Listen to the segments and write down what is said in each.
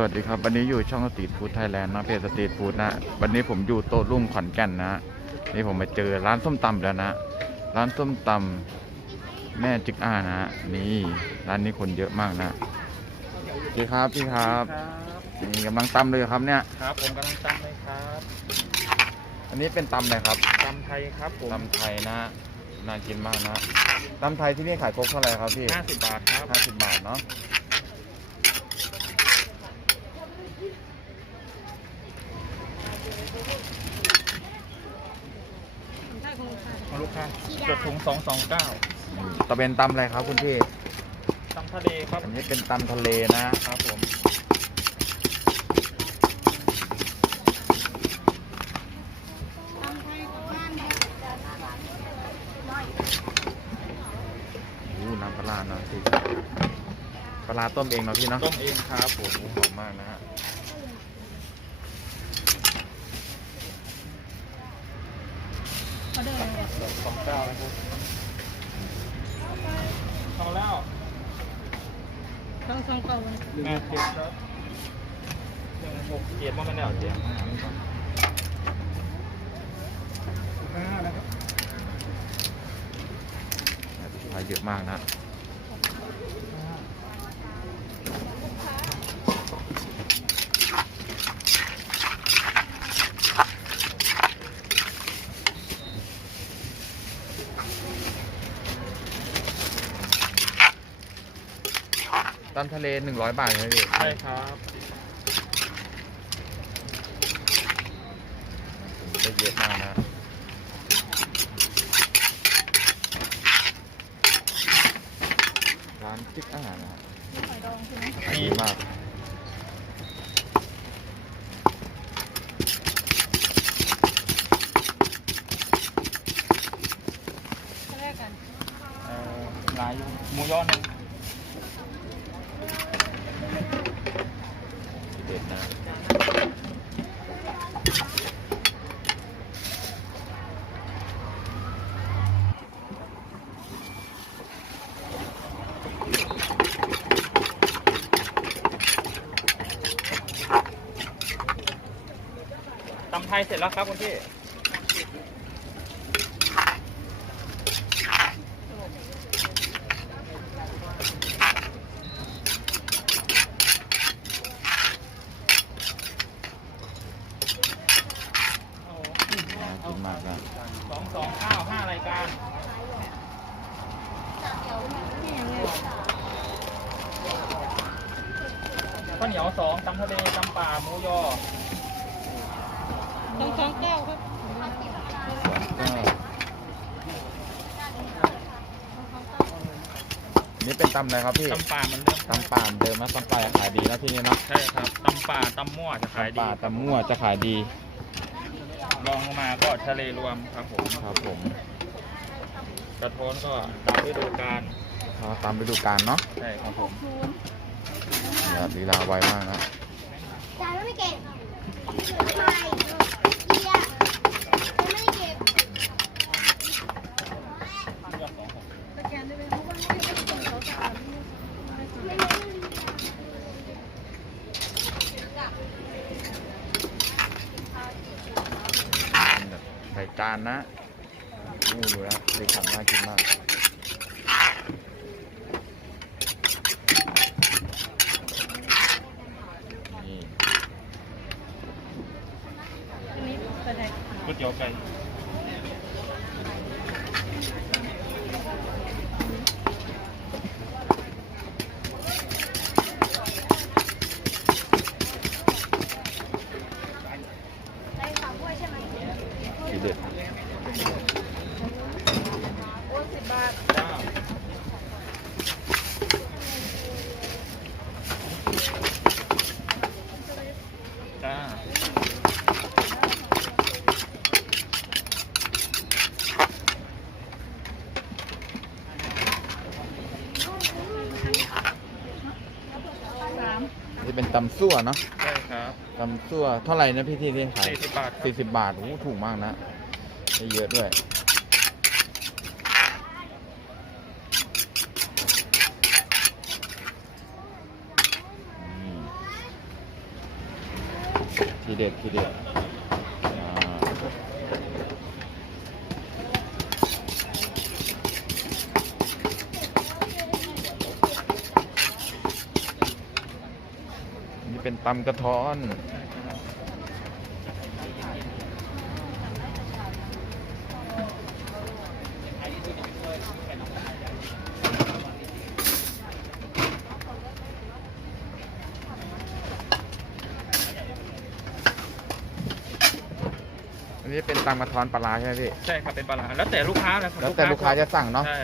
สวัสดีครับ วันนี้อยู่ช่องสตรีทฟู้ดไทยแลนด์นะเพจสตรีทฟู้ดนะวันนี้ผมอยู่โต๊ะรุ่งขอนแก่นนะ นี่ผมมาเจอร้านส้มตำแล้วนะ ร้านส้มตำแม่จิกอานะนี่ร้านนี้คนเยอะมากนะพี่ครับพี่ครับครับนี่กำลังตำเลยครับเนี่ยครับ ผมกำลังตำเลยครับ อันนี้เป็นตำอะไรครับตำไทยครับผมตำไทยนะน่ากินมากนะตำไทยที่นี่ขายครกเท่าไหร่ครับพี่ห้าสิบบาทครับห้าสิบบาทเนาะ มาลูกค้าจด ถุงสองสองเก้าตะเป็นตำอะไรครับคุณพี่ตำทะเลครับ อันนี้เป็นตำทะเลนะครับผมอู้น้ำปลาร้านะสิปลาร้าต้มเองเนาะพี่เนาะต้มเองครับผมโอ้หอมมากนะฮะ สองเก้านะครับเอาแล้ว ต้อง สองเก่าวันแม่เจ็ดครับหนึ่งหกเจ็ดว่ามันแล้วเจ็ดห้านะครับลูกค้าเยอะมากนะ ทะเลหนึ่งร้อยบาทใช่ไหมพี่ใช่ครับได้เยอะมากนะร้านจิ๊กอาหารนะฮะหอยดองใช่ไหมดีมากแรกกันเอ่อลายหมูย่อหนึ่ง เด็ดนะตำไทยเสร็จแล้วครับคุณพี่ น่ากินมากนะสองสองข้าวห้ารายการนี่ยังไงข้าวเหนียวสองตำทะเลตำป่าหมูยอต้องสองเก้าครับก็นี่เป็นตำอะไรครับพี่ตำป่าเหมือนเดิมตำป่าเหมือนเดิมนะตำป่าจะขายดีนะที่นี่เนาะใช่ครับตำป่าตำมั่วจะขายตำดีป่าตำมั่วจะขายดี ลองลงมาก็ทะเลรวมครับผมครับผมกระโทนก็ตามฤดูกาลเขาตามฤดูกาลเนาะใช่ครับผมนี่ครับลีลาไวมากนะ จานไม่เก็บทำไมเกียร์ไม่ได้เก็บ สแกนได้ไหมเพราะว่าไม่ได้ส่งเขาจะอ่านไม่ส่ง ไม่ได้ แบบใส่จานนะนี่ดูนะสีสันน่ากินมากนี่อันนี้แสดงก๋วยเตี๋ยวไก่ ซั่วเนาะใช่ครับตำซั่วเท่าไหร่นะพี่ที่ที่ขายสี่สิบบาทสี่สิบบาทโอ้ถูกมากนะได้เยอะด้วยทีเด็ดทีเด็ด ตำกระท้อน อันนี้เป็นตำกระท้อนปลาร้าใช่ไหมพี่ ใช่ครับเป็นปลาร้าแล้วแต่ลูกค้าแล้วแล้วแต่ลูกค้าจะสั่งเนาะ ใช่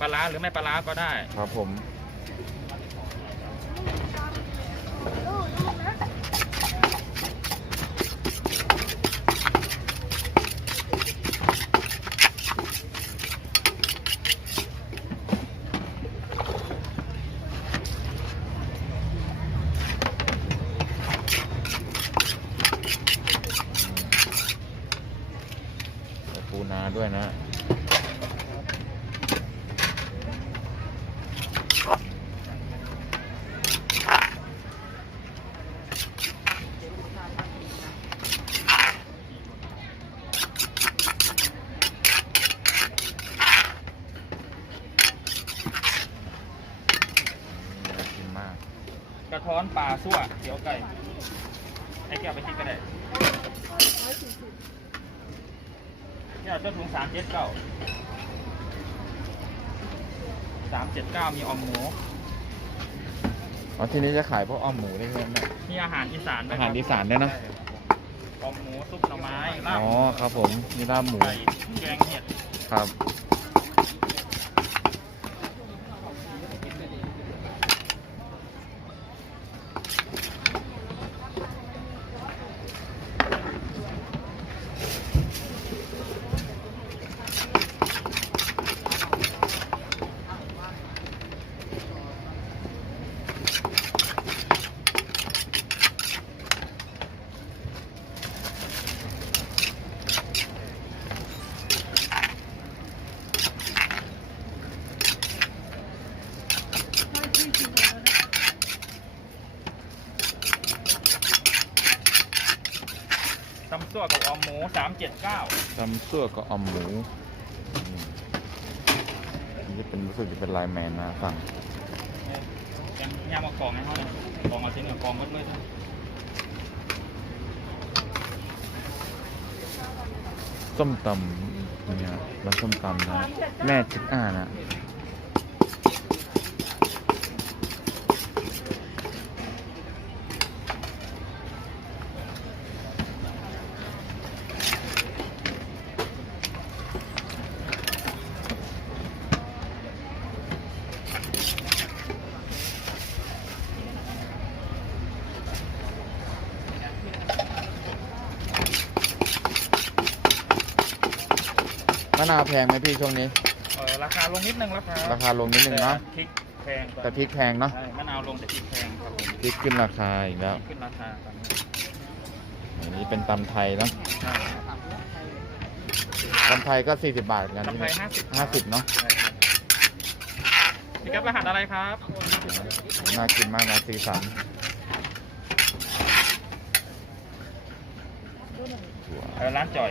ปลาร้าหรือไม่ปลาร้าก็ได้ ครับผม ลูกลูกนะ ปูนาด้วยนะ น่ากินมาก กระท้อนปลาซั่วเดี๋ยวไก่ ให้แก้วไปคิดก็ได้แก้วเจ้าถุงสามเจ็ดเก้าสามเจ็ดเก้ามีออมหมู อ๋อที่นี้จะขายพวกอ้อมหมูได้ไหมแม่ มีอาหารอีสานด้วยอาหารอีสานด้วยเนอะใช่ออมหมูซุปหน่อไม้ลาบอ๋อหมูครับผมมีลาบหมูไก่แกงเห็ดครับ ตำซั่วกับออมหมูสามเจ็ดเก้า ตำซั่วก็อ้อมหมูอืมอันนี่เป็นรู้สึกจะเป็นไลน์แมนนะฝั่งยังย่ามากองให้เขาเลยกองเอาชิ้นกับกองมืดๆนะส้มตำเนี่ยร้านส้มตำนะ แม่จิกอ่านะ มะนาวแพงไหมพี่ช่วงนี้ เออราคาลงนิดนึงแล้วครับราคาลงนิดนึงเนาะแต่พริกแพงกว่าแต่พริกแพงเนาะใช่มะนาวลงแต่พริกแพงครับผมพริกขึ้นราคาอีกแล้วขึ้นราคาตอนนี้อันนี้เป็นตำไทยเนาะใช่ตำไทยก็ 40 บาทเหมือนกันตำไทยห้าสิบห้าสิบเนาะใช่ครับนี่ครับรหัสอะไรครับน่ากินมากนะสีสันถั่วเออร้านจ่อย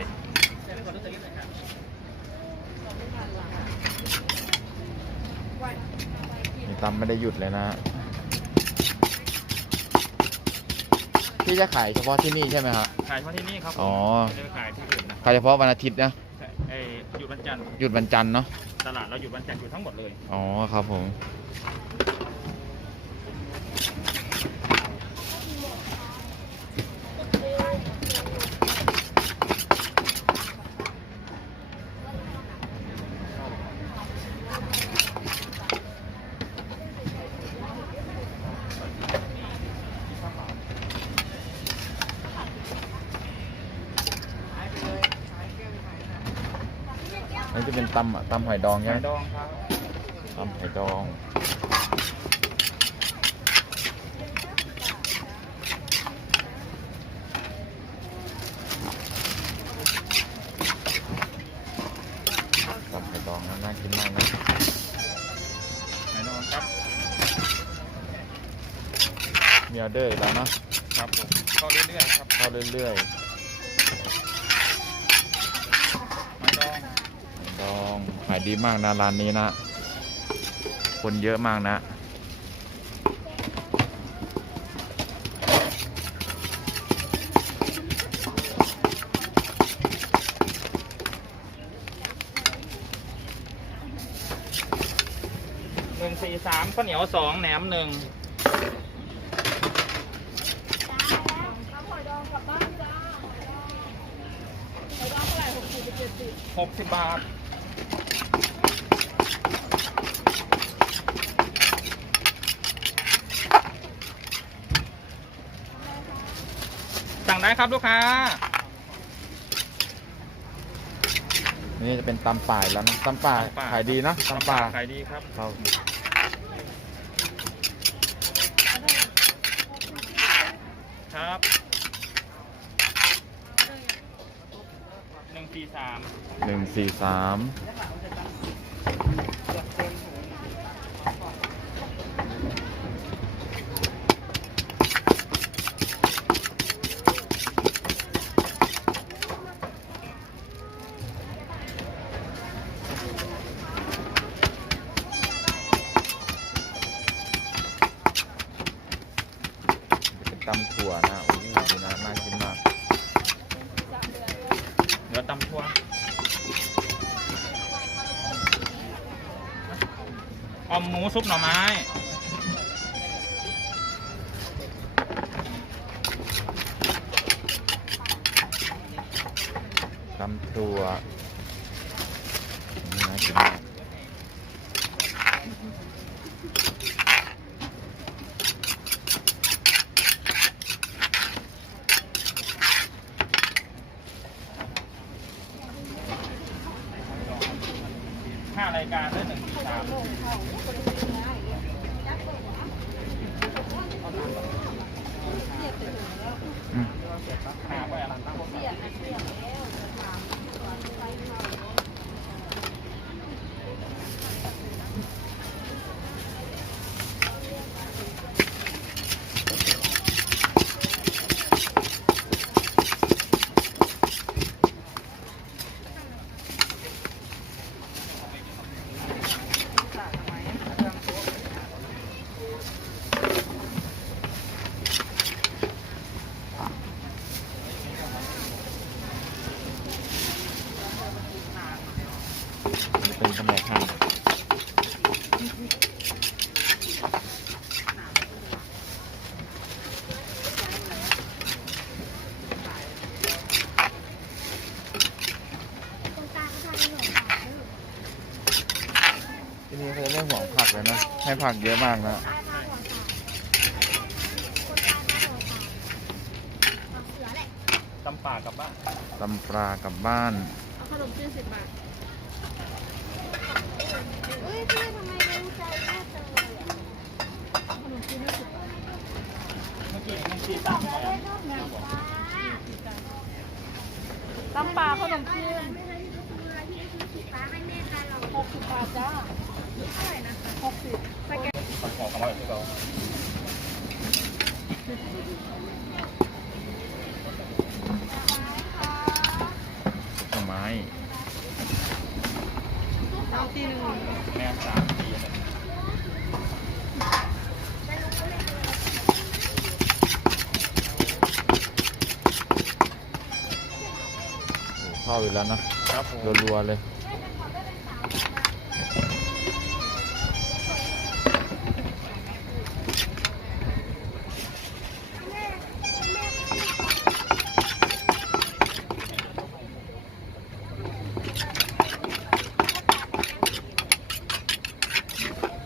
นี่ ตำไม่ได้หยุดเลยนะพี่จะขายเฉพาะที่นี่ใช่ไหมครับ ขายเฉพาะที่นี่ครับผมอ๋อ ไม่ได้ขายที่อื่นนะขายเฉพาะวันอาทิตย์นะ ใช่ไอ้หยุดวันจันทร์หยุดวันจันทร์เนาะ ตลาดเราหยุดวันจันทร์อยู่ทั้งหมดเลย อ๋อครับผม อันนี้จะเป็นตำอะตำหอยดองใช่ไหมดองครับตำหอยดอง ตำหอยดองนะน่ากินมากนะไหนดองครับมีออเดอร์อีกแล้วเนาะครับผมเข้าเรื่อยๆครับ เข้าเรื่อยหอยดอง ๆดองขาย ดีมากนะร้านนี้นะ คนเยอะมากนะ หนึ่งสี่สามข้าวเหนียวสองแหนมหนึ่งรับหอยดองกลับบ้านจ้าหอยดองเท่าไหร่หกสิบเจ็ดสิบหกสิบบาท สั่งได้ ครับลูกค้า นี่จะเป็นตำป่ายแล้วนะตำป่าตำป่า ขายดีนะตำป่าขายดีครับครับครับหนึ่งสี่สามหนึ่งสี่สาม ซุปหน่อไม้ ตำตัวนี่น่ากินมาก ห้ารายการได้หนึ่งสี่สาม อืม หาไปอะไรตั้งพวก นี่เป็นขนมหั่น ตรงกลางเขาทำเหมือนกัน ที่นี่เขาไม่ห่วงผักเลยนะ ให้ ผักเยอะมากนะตายมาหัวขาคนตายมาหัวขาเอาเสือแหละตำป่ากลับบ้านตำปลากลับบ้านเอาขนมจีนสิบบาทเฮ้ยพี่ทำไมรู้ใจแม่จังเลยอะเอาขนมจีนห้าสิบบาทเมื่อกี้หนึ่งสี่สามแหนมตำปลาขนมจีนไม่เคยที่ซื้ออะไรที่ซื้อสีฟ้าให้แม่ทานหรอกหกสิบบาทจ้าเท่าไหร่นะคะหกสิบสแกนขอขอคำว่าแบบที่เราผลไม้เอาทีหนึ่งแม่สามสี่เลยโอ้เข้าอีกแล้วนะ ครับผม รัวๆเลย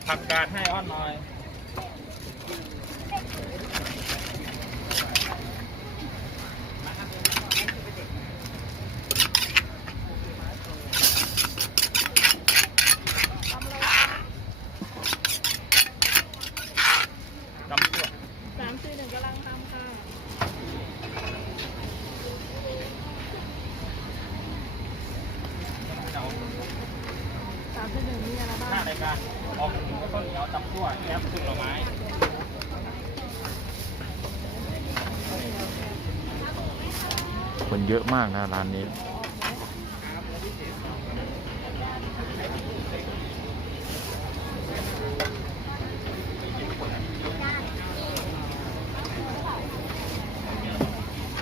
ผักกาดให้อ้อนหน่อย ตำตัว สามสี่หนึ่งกำลังทำค่ะ เอา สามสี่หนึ่งมีอะไรบ้า ห้าง รายการออมหมูข้าวเหนียวตำตัวแอปซุปหน่อไม้ เคนเย อะมากนะร้านนี้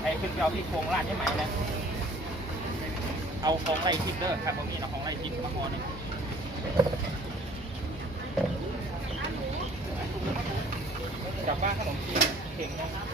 ไอ้ขึ้นไปเอาที่โครงร้านใช่ไหมนะเอาของไล่ทิพเด้อครับผมมีเอาของไล่ทิพย์มาห่อหนึ่งจากบ้านขนมจีนเข่งนะอ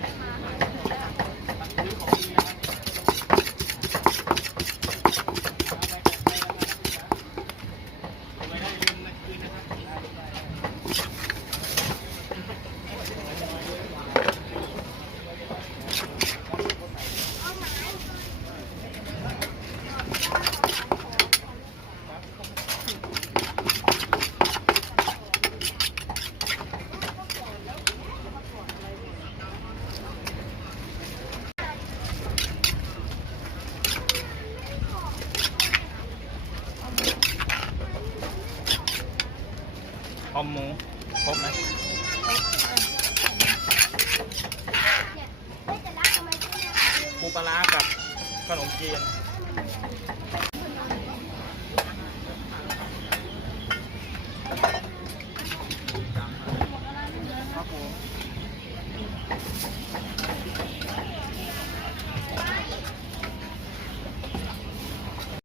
อมหมูครบไหมเนี่ยเฮ้ยแต่รักทำไมที่เนี่ยปูปลาร้ากับขนมจีน